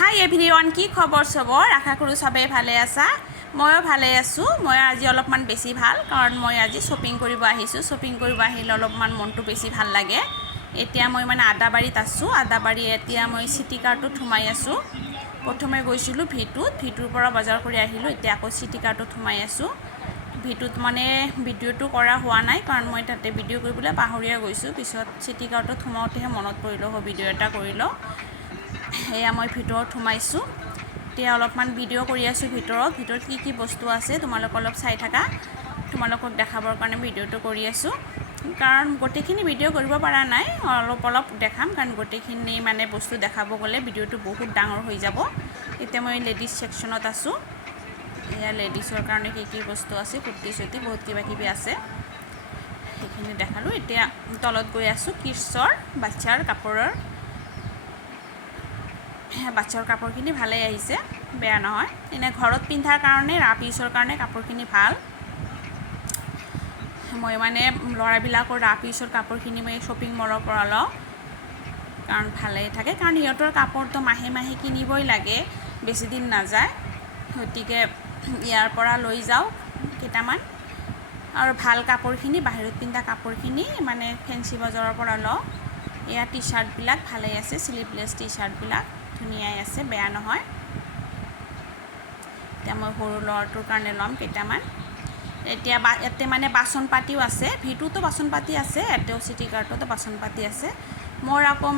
হাই everyone, কি খবৰ চবৰ? আশা কৰোঁ সবেই ভালে আছা। ময়ো ভালে আছোঁ। মই আজি অলপমান বেছি ভাল, কাৰণ মই আজি শ্বপিং কৰিব আহিছোঁ। শ্বপিং কৰিব আহিলে অলপমান মনটো বেছি ভাল লাগে। এতিয়া মই আদাবাৰীত আছোঁ। আদাবাৰী এতিয়া মই চিটি কাৰ্টত সোমাই আছোঁ। প্ৰথমে গৈছিলোঁ ভিটোৰ পৰা বজাৰ কৰি আহিলোঁ। এতিয়া আকৌ চিটি কাৰ্টত সোমাই আছোঁ। ভিটোত ভিডিঅ'টো কৰা হোৱা নাই, কাৰণ মই তাতে ভিডিঅ' কৰিবলৈ পাহৰিয়ে গৈছোঁ। পিছত চিটি কাৰ্টত সোমাওঁতেহে মনত পৰিলোঁ, ভিডিঅ' এটা কৰি লওঁ। এয়া মই ভিতৰত সোমাইছোঁ। এতিয়া অলপমান ভিডিঅ' কৰি আছোঁ ভিতৰত কি কি বস্তু আছে তোমালোক অলপ চাই থাকা। তোমালোকক দেখাবৰ কাৰণে ভিডিঅ'টো কৰি আছোঁ, কাৰণ গোটেইখিনি ভিডিঅ' কৰিব পৰা নাই। অলপ দেখাম, কাৰণ গোটেইখিনি বস্তু দেখাব গ'লে ভিডিঅ'টো বহুত ডাঙৰ হৈ যাব। এতিয়া মই লেডিজ ছেকশ্যনত আছোঁ। এয়া লেডিছৰ কাৰণে কি কি বস্তু আছে, কুৰ্তি চুৰ্তি বহুত কিবা কিবি আছে, সেইখিনি দেখালোঁ। এতিয়া তলত গৈ আছোঁ কিডছৰ বাচ্ছাৰ কাপোৰখিনি ভালেই আহিছে, বেয়া নহয়। এনে ঘৰত পিন্ধাৰ কাৰণে ৰাফ ইউজৰ কাৰণে কাপোৰখিনি ভাল। মই ল'ৰাবিলাকৰ ৰাফ ইউজৰ কাপোৰখিনি মই শ্বপিং মলৰ পৰা লওঁ, কাৰণ ভালেই থাকে। কাৰণ সিহঁতৰ কাপোৰটো মাহে মাহে কিনিবই লাগে, বেছি দিন নাযায়। গতিকে ইয়াৰ পৰা লৈ যাওঁ কেইটামান। আৰু ভাল কাপোৰখিনি, বাহিৰত পিন্ধা কাপোৰখিনি ফেঞ্চি বজাৰৰ পৰা লওঁ। এয়া টি চাৰ্টবিলাক ভালেই আছে, শ্লিভলেছ টি চাৰ্টবিলাক ধুনীয়াই আছে, বেয়া নহয়। এতিয়া মই সৰু ল'ৰাটোৰ কাৰণে ল'ম কেইটামান। এতিয়া ইয়াতে বাচন পাতিও আছে, ভিটোতো বাচন পাতি আছে, ইয়াতেও চিটি কাৰ্টতো বাচন পাতি আছে। মোৰ আকৌ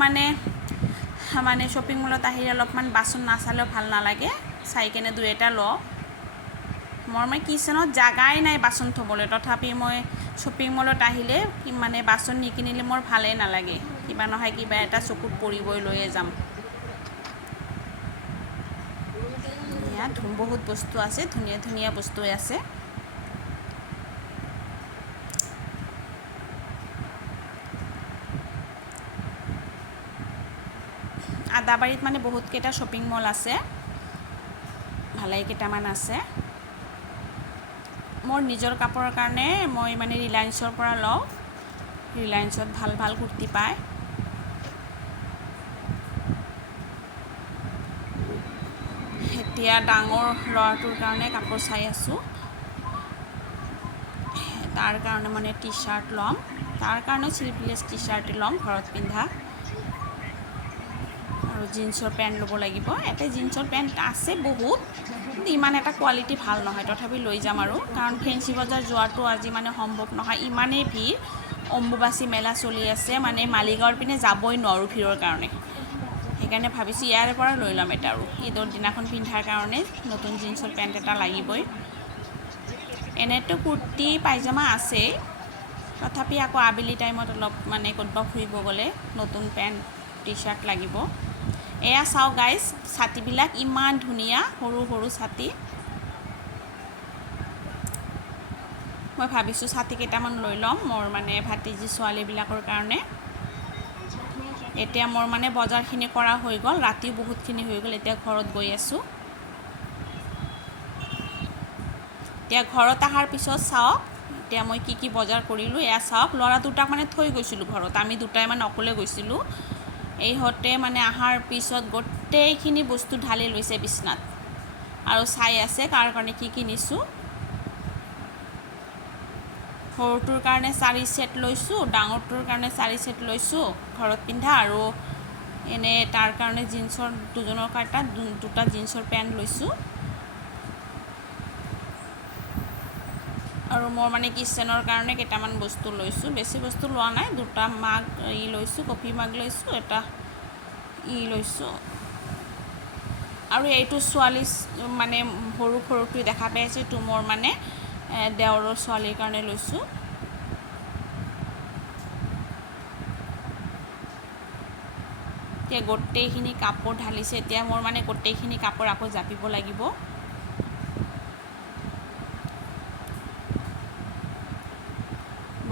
শ্বপিং মলত আহিলে অলপমান বাচন নাচালেও ভাল নালাগে, চাই কেনে দুই এটা লওঁ। মোৰ কিচেনত জাগাই নাই বাচন থ'বলৈ, তথাপি মই শ্বপিং মলত আহিলে বাচন নিকিনিলে মোৰ ভালেই নালাগে। কিবা নহয় কিবা এটা চকুত পৰিবই, লৈয়ে যাম। ইয়াত বহুত বস্তু আছে, ধুনীয়া ধুনীয়া বস্তুৱে আছে। আদাবাৰীত বহুতকেইটা শ্বপিং মল আছে, ভালেই কেইটামান আছে। মোৰ নিজৰ কাপোৰৰ কাৰণে মই ৰিলায়েন্সৰ পৰা লওঁ। ৰিলায়েন্সত ভাল ভাল কুৰ্তি পায়। এতিয়া ডাঙৰ ল'ৰাটোৰ কাৰণে কাপোৰ চাই আছোঁ। তাৰ কাৰণে টি চাৰ্ট ল'ম, তাৰ কাৰণে শ্লিভলেছ টি চাৰ্ট ল'ম, ঘৰত পিন্ধা। আৰু জিন্সৰ পেণ্ট ল'ব লাগিব। ইয়াতে জিন্সৰ পেণ্ট আছে বহুত, কিন্তু ইমান এটা কোৱালিটি ভাল নহয়, তথাপি লৈ যাম আৰু। কাৰণ ফেঞ্চি বজাৰ যোৱাটো আজি সম্ভৱ নহয়, ইমানেই ভিৰ। অম্বুবাচী মেলা চলি আছে, মালিগাঁৱৰ পিনে যাবই নোৱাৰোঁ ভিৰৰ কাৰণে। সেইকাৰণে ভাবিছোঁ ইয়াৰে পৰা লৈ ল'ম এটা, আৰু ঈদৰ দিনাখন পিন্ধাৰ কাৰণে নতুন জিন্সৰ পেণ্ট এটা লাগিবই। এনেতো কুৰ্তি পায়জামা আছেই, তথাপি আকৌ আবেলি টাইমত অলপ ক'ৰবাত ফুৰিব গ'লে নতুন পেণ্ট টি চাৰ্ট লাগিব। এয়া চাওঁ গাইজ, ছাতিবিলাক ইমান ধুনীয়া, সৰু সৰু ছাতি। মই ভাবিছোঁ ছাতি কেইটামান লৈ ল'ম মোৰ ভাতিজী ছোৱালীবিলাকৰ কাৰণে। এতিয়া মোৰ বজাৰখিনি কৰা হৈ গ'ল, ৰাতিও বহুতখিনি হৈ গ'ল। এতিয়া ঘৰত গৈ আছোঁ। এতিয়া ঘৰত অহাৰ পিছত চাওক, এতিয়া মই কি কি বজাৰ কৰিলোঁ এয়া চাওক। ল'ৰা দুটাক থৈ গৈছিলোঁ ঘৰত, আমি দুটাই অকলে গৈছিলোঁ। এইহঁতে অহাৰ পিছত গোটেইখিনি বস্তু ঢালি লৈছে বিচনাত, আৰু চাই আছে কাৰ কাৰণে কি কিনিছোঁ। সৰুটোৰ কাৰণে 4 ছেট লৈছোঁ, ডাঙৰটোৰ কাৰণে 4 ছেট লৈছোঁ ঘৰত পিন্ধা, আৰু এনে তাৰ কাৰণে জিন্সৰ দুজনৰ কাৰণে দুটা জিন্সৰ পেণ্ট লৈছোঁ। আৰু মোৰ কিচেনৰ কাৰণে কেইটামান বস্তু লৈছোঁ, বেছি বস্তু লোৱা নাই। দুটা মাগ লৈছোঁ, কফি মাগ লৈছোঁ, এটা লৈছোঁ। আৰু এইটো ছোৱালী সৰুটোৱে দেখা পাই আছে, এইটো মোৰ দেওৰৰ ছোৱালীৰ কাৰণে লৈছোঁ। এতিয়া গোটেইখিনি কাপোৰ ঢালিছে, এতিয়া মোৰ গোটেইখিনি কাপোৰ আকৌ জাপিব লাগিব।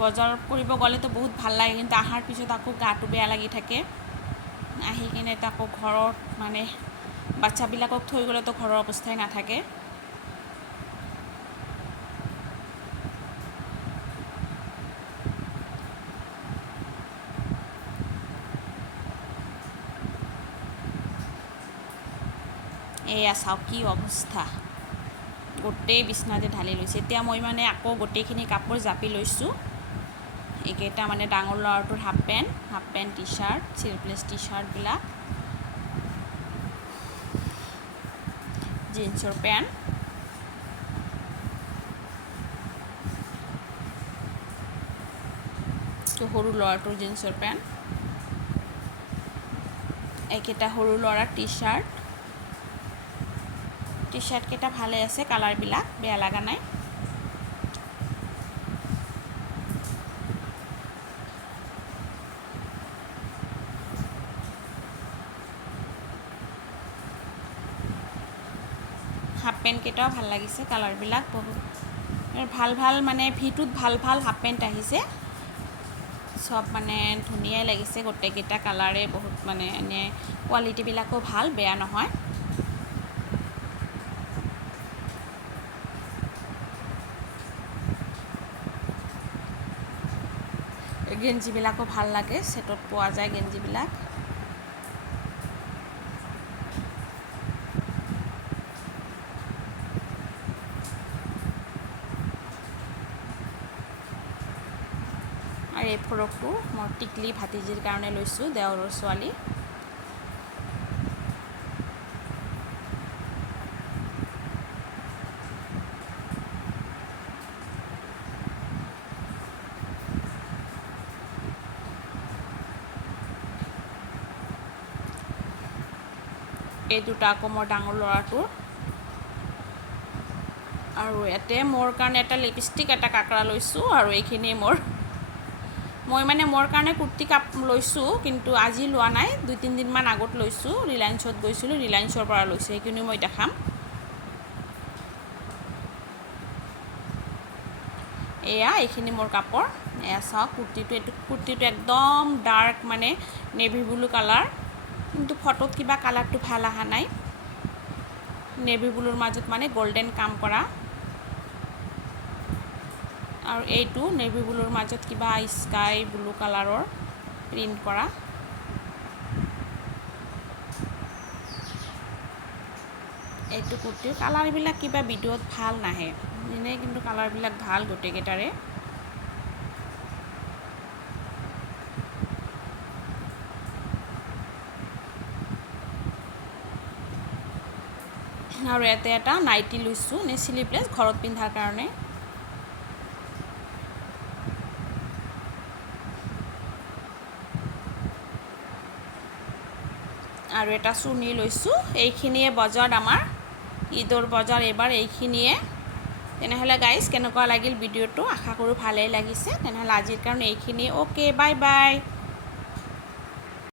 বজাৰ কৰিব গ'লেতো বহুত ভাল লাগে, কিন্তু অহাৰ পিছত আকৌ গাটো বেয়া লাগি থাকে। আহি কিনে আকৌ ঘৰত বাচ্ছাবিলাকক থৈ গ'লেতো ঘৰৰ অৱস্থাই নাথাকে। এয়া চাওক কি অৱস্থা, গোটেই বিছনাতে ঢালি লৈছে। এতিয়া মই মানে আকৌ গোটেইখিনি কাপোৰ জাপি লৈছোঁ। এইকেইটা মানে ডাঙৰ ল'ৰাটোৰ half pant T shirt, sleeveless T চাৰ্টবিলাক, জিন্সৰ পেণ্ট, সৰু ল'ৰাটোৰ জিন্সৰ পেণ্ট, এইকেইটা সৰু ল'ৰাৰ টি চাৰ্টকেইটা ভালে আছে, কালাৰবিলাক বেয়া লগা নাই। হাফ পেণ্টকেইটাও ভাল লাগিছে, কালাৰবিলাক বহুত ভাল মানে ভিটোত ভাল হাফ পেণ্ট আহিছে, চব মানে ধুনীয়াই লাগিছে। গোটেইকেইটা কালাৰে বহুত মানে এনে কোৱালিটিবিলাকো ভাল, বেয়া নহয়। গেঞ্জিবিলাকো ভাল লাগে, ছেটত পোৱা যায় গেঞ্জিবিলাক। আৰু এই ফ্ৰকটো মই টিকলি ভাতিজিৰ কাৰণে লৈছোঁ, দেওৰৰ ছোৱালী। এই দুটা আকৌ মোৰ ডাঙৰ ল'ৰাটোৰ। আৰু ইয়াতে মোৰ কাৰণে এটা লিপষ্টিক, এটা কাকৰা লৈছোঁ। আৰু এইখিনি মই মানে মোৰ কাৰণে কুৰ্তি কাপ লৈছোঁ, কিন্তু আজি লোৱা নাই, 2-3 দিনমান আগত লৈছোঁ। ৰিলায়েন্সত গৈছিলোঁ, ৰিলায়েন্সৰ পৰা লৈছোঁ, সেইখিনি মই দেখাম। এয়া এইখিনি মোৰ কাপোৰ, এয়া চাওক কুৰ্তিটো একদম ডাৰ্ক মানে নেভি ব্লু কালাৰ, কিন্তু ফটোত কিবা কালাৰটো ভাল অহা নাই। নেভি ব্লুৰ মাজত মানে গল্ডেন কাম কৰা, আৰু এইটো নেভি ব্লুৰ মাজত কিবা স্কাই ব্লু কালাৰৰ প্ৰিণ্ট কৰা। এইটো কুৰ্তিৰ কালাৰবিলাক কিবা ভিডিঅ'ত ভাল নাহে, এনেই কিন্তু কালাৰবিলাক ভাল গোটেইকেইটাৰে। আৰু ইয়াতে এটা নাইটি লৈছোঁ, শ্লিভলেছ, ঘৰত পিন্ধাৰ কাৰণে। আৰু এটা চুৰ্ণি লৈছোঁ। এইখিনিয়ে বজাৰ আমাৰ ঈদৰ বজাৰ এইবাৰ এইখিনিয়ে। তেনেহ'লে গাইজ, কেনেকুৱা লাগিল ভিডিঅ'টো? আশা কৰোঁ ভালেই লাগিছে। তেনেহ'লে আজিৰ কাৰণে এইখিনিয়ে। Okay, bye bye.